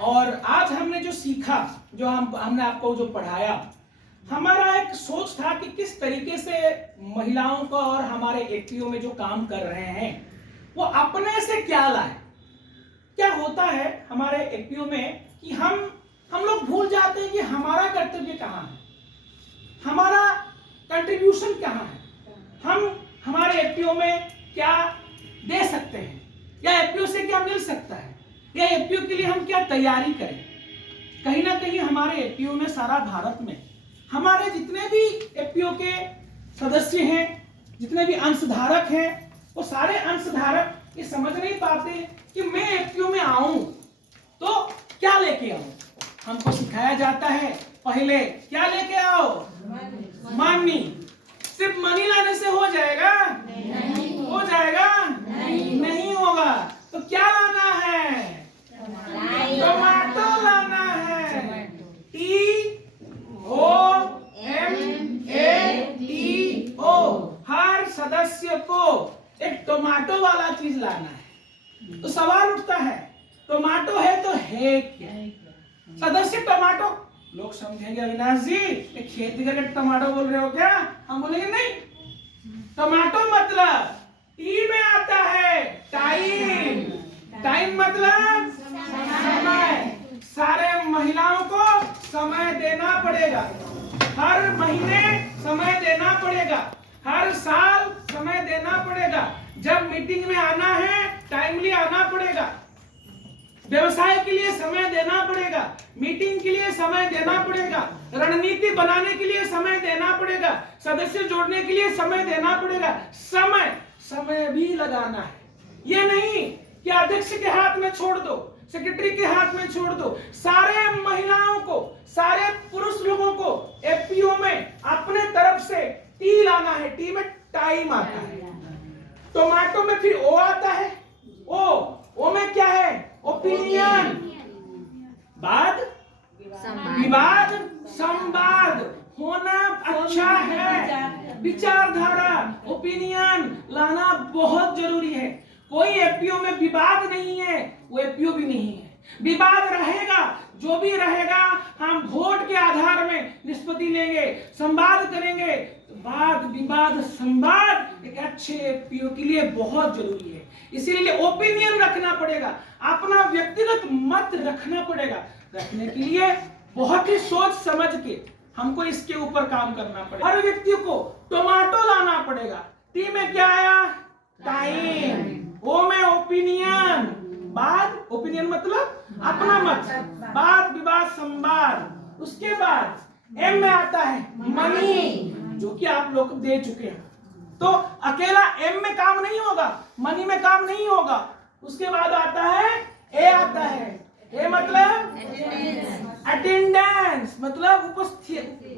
और आज हमने जो सीखा, जो हमने आपको जो पढ़ाया, हमारा एक सोच था कि किस तरीके से महिलाओं का और हमारे एपीओ में जो काम कर रहे हैं वो अपने से क्या लाए। क्या होता है हमारे एपीओ में कि हम लोग भूल जाते हैं कि हमारा कर्तव्य कहाँ है, हमारा कंट्रीब्यूशन कहाँ है, हम हमारे एपीओ में क्या दे सकते हैं, या एपीओ से क्या मिल सकता है, या एपीओ के लिए हम क्या तैयारी करें। कहीं ना कहीं हमारे एपीओ में, सारा भारत में हमारे जितने भी एपीओ के सदस्य हैं, जितने भी अंशधारक हैं, वो सारे अंशधारक ये समझ नहीं पाते कि मैं एपीओ में आऊं तो क्या लेके आऊं। हमको सिखाया जाता है पहले क्या लेके आओ, मनी। सिर्फ मनी लाने से हो जाएगा? नहीं। हो जाएगा? नहीं होगा। तो क्या लाना है? टमाटो लाना है। TOMATO। हर सदस्य को एक टमाटो वाला चीज लाना है। तो सवाल उठता है, टमाटो है तो है क्या? सदस्य टमाटो, लोग समझेंगे अविनाश जी ये खेती करके टमाटो बोल रहे हो क्या? हम बोलेंगे नहीं, टमाटो मतलब टी में आता है टाइम। टाइम मतलब समय। सारे महिलाओं को समय देना पड़ेगा, हर महीने समय देना पड़ेगा, हर साल समय देना पड़ेगा। जब मीटिंग में आना है टाइमली आना पड़ेगा, व्यवसाय के लिए समय देना पड़ेगा, मीटिंग के लिए समय देना पड़ेगा, रणनीति बनाने के लिए समय देना पड़ेगा, सदस्य जोड़ने के लिए समय देना पड़ेगा। समय भी लगाना है। ये नहीं कि अध्यक्ष के हाथ में छोड़ दो, सेक्रेटरी के हाथ में छोड़ दो। सारे महिलाओं को, सारे पुरुष लोगों को एपीओ में अपने तरफ से टी लाना है। टी में टाइम आता है, टोमेटो में फिर ओ आता है। ओ में क्या है? ओपिनियन। बाद विवाद, संवाद होना अच्छा है। विचारधारा, ओपिनियन लाना बहुत जरूरी है। कोई एपीओ में विवाद नहीं है, वो एपीओ भी नहीं है। विवाद रहेगा, जो भी रहेगा हम वोट के आधार में निष्पत्ति लेंगे, संवाद करेंगे। वाद विवाद संवाद एक अच्छे एपीओ के लिए बहुत जरूरी है। इसीलिए ओपिनियन रखना पड़ेगा, अपना व्यक्तिगत मत रखना पड़ेगा। रखने के लिए बहुत ही सोच समझ के हमको इसके ऊपर काम करना पड़ेगा। हर व्यक्ति को टोमेटो लाना पड़ेगा। टी में क्या आया? टाइम। ओ में ओपिनियन। बाद, ओपिनियन मतलब अपना मत। बाद विवाद संवाद। उसके बाद एम में आता है मनी, जो कि आप लोग दे चुके हैं। तो अकेला एम में काम नहीं होगा, मनी में काम नहीं होगा। उसके बाद आता है ए, आता है ए मतलब अटेंडेंस, मतलब उपस्थिति,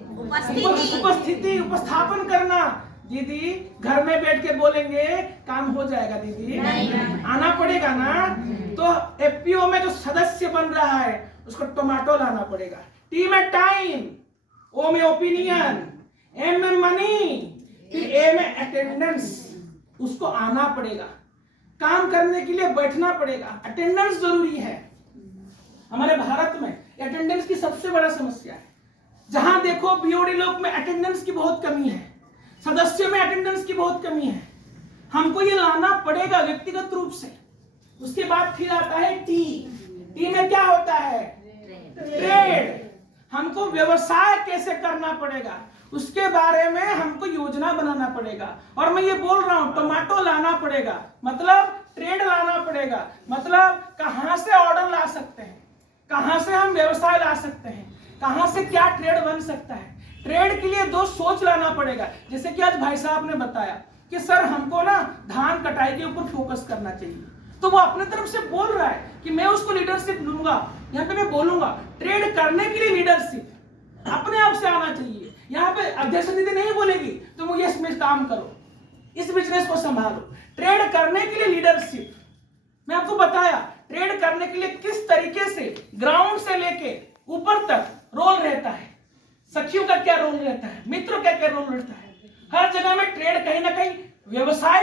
उपस्थापन करना। दीदी घर में बैठ के बोलेंगे काम हो जाएगा? दीदी आना पड़ेगा ना। तो एपीओ में जो सदस्य बन रहा है उसको टोमेटो लाना पड़ेगा। टी में टाइम, ओ में ओपिनियन, एम में मनी, फिर ए में अटेंडेंस। उसको आना पड़ेगा, काम करने के लिए बैठना पड़ेगा। अटेंडेंस जरूरी है। हमारे भारत में अटेंडेंस की सबसे बड़ा समस्या है। जहां देखो बीओडी लोग में अटेंडेंस की बहुत कमी है, सदस्यों में अटेंडेंस की बहुत कमी है। हमको ये लाना पड़ेगा व्यक्तिगत रूप से। उसके बाद फिर आता है टी। टी में क्या होता है? ट्रेड। हमको व्यवसाय कैसे करना पड़ेगा उसके बारे में हमको योजना बनाना पड़ेगा। और मैं ये बोल रहा हूं टोमेटो लाना पड़ेगा, मतलब ट्रेड लाना पड़ेगा। मतलब कहां से ऑर्डर ला सकते हैं, कहां से हम व्यवसाय ला सकते हैं, कहां से क्या ट्रेड बन सकता है। ट्रेड के लिए दो सोच लाना पड़ेगा। जैसे कि आज भाई साहब ने बताया कि सर हमको ना धान कटाई के ऊपर फोकस करना चाहिए, तो वो अपने तरफ से बोल रहा है कि मैं उसको लीडरशिप लूंगा। यहाँ पे मैं बोलूंगा ट्रेड करने के लिए लीडरशिप अपने आप से आना चाहिए। यहाँ पे अध्यक्ष दीदी नहीं बोलेगी तो वो यस में काम करो, इस बिजनेस को संभालो। ट्रेड करने के लिए लीडरशिप मैं आपको बताया, ट्रेड करने के लिए किस तरीके से ग्राउंड से लेके ऊपर तक रोल रहता है। सखियों का क्या रोल रहता है, मित्रों का क्या रोल रहता है। हर जगह में ट्रेड कहीं ना कहीं व्यवसाय